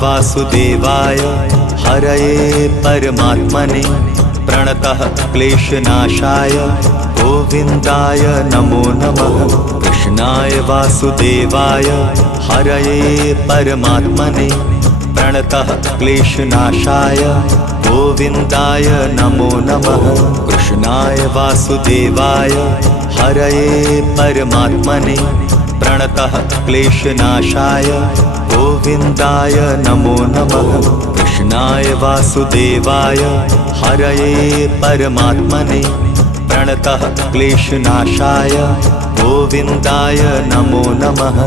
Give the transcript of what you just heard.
वासुदेवाय हरये परमात्मने प्रणतः क्लेशनाशाय गोविन्दाय नमो नमः। कृष्णाय वासुदेवाय हरये परमात्मने प्रणतः क्लेशनाशाय गोविन्दाय नमो नमः। कृष्णाय वासुदेवाय हरये परमात्मने प्रणतः क्लेशनाशाय गोविन्दाय नमो नमः। कृष्णाय वासुदेवाय हरये परमात्मने प्रणतः क्लेशनाशाय गोविन्दाय नमो नमः।